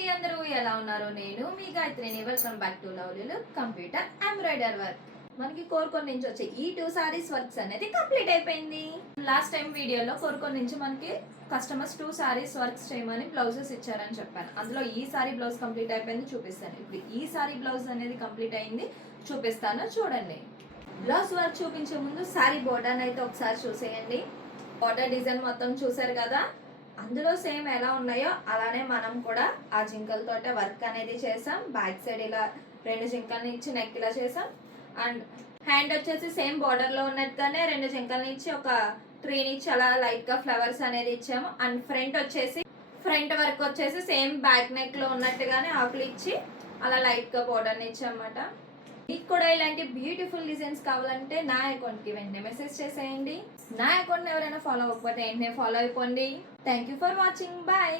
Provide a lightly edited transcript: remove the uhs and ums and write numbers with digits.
అండి అందరూ ఎలా ఉన్నారు? నేను మీ గాయత్రిని. Welcome back to lovely look computer embroider work. మనకి కోరుకొని నుంచి వచ్చే ఈ 2 సారీస్ వర్క్స్ అనేది కంప్లీట్ అయిపోయింది. లాస్ట్ టైం వీడియోలో కోరుకొని నుంచి మనకి కస్టమర్స్ 2 సారీస్ వర్క్స్ చేయమని బ్లౌజెస్ ఇచ్చారని చెప్పాను. అందులో ఈ సారీ బ్లౌజ్ కంప్లీట్ అయిపోయింది, చూపిస్తాను. ఇప్పుడు ఈ సారీ బ్లౌజ్ అనేది కంప్లీట్ అయింది, చూపిస్తాను, చూడండి. బ్లౌజ్ వర్క్ చూపించే ముందు సారీ బోర్డర్ అయితే ఒకసారి చూసేయండి. బోర్డర్ డిజైన్ మొత్తం చూసారు కదా, అందులో సేమ్ ఎలా ఉన్నాయో అలానే మనం కూడా ఆ జింకలతోటే వర్క్ అనేది చేసాం. బ్యాక్ సైడ్ ఇలా 2 జింకల్ని ఇచ్చి నెక్ ఇలా చేసాం. అండ్ హ్యాండ్ వచ్చేసి సేమ్ బోర్డర్లో ఉన్నట్టుగానే 2 జింకల్ని ఇచ్చి ఒక 3ని ఇచ్చి అలా లైట్గా ఫ్లవర్స్ అనేది ఇచ్చాము. అండ్ ఫ్రంట్ వర్క్ వచ్చేసి సేమ్ బ్యాక్ నెక్లో ఉన్నట్టుగానే ఆకులు ఇచ్చి అలా లైట్గా బోర్డర్ని ఇచ్చామన్నమాట. మీకు కూడా ఇలాంటి బ్యూటిఫుల్ డిజైన్స్ కావాలంటే నా అకౌంట్కి వెంటనే మెసేజ్ చేసేయండి. నా అకౌంట్ని ఎవరైనా ఫాలో అవ్వకపోతే వెంటనే ఫాలో అయిపోండి. Thank you for watching. Bye.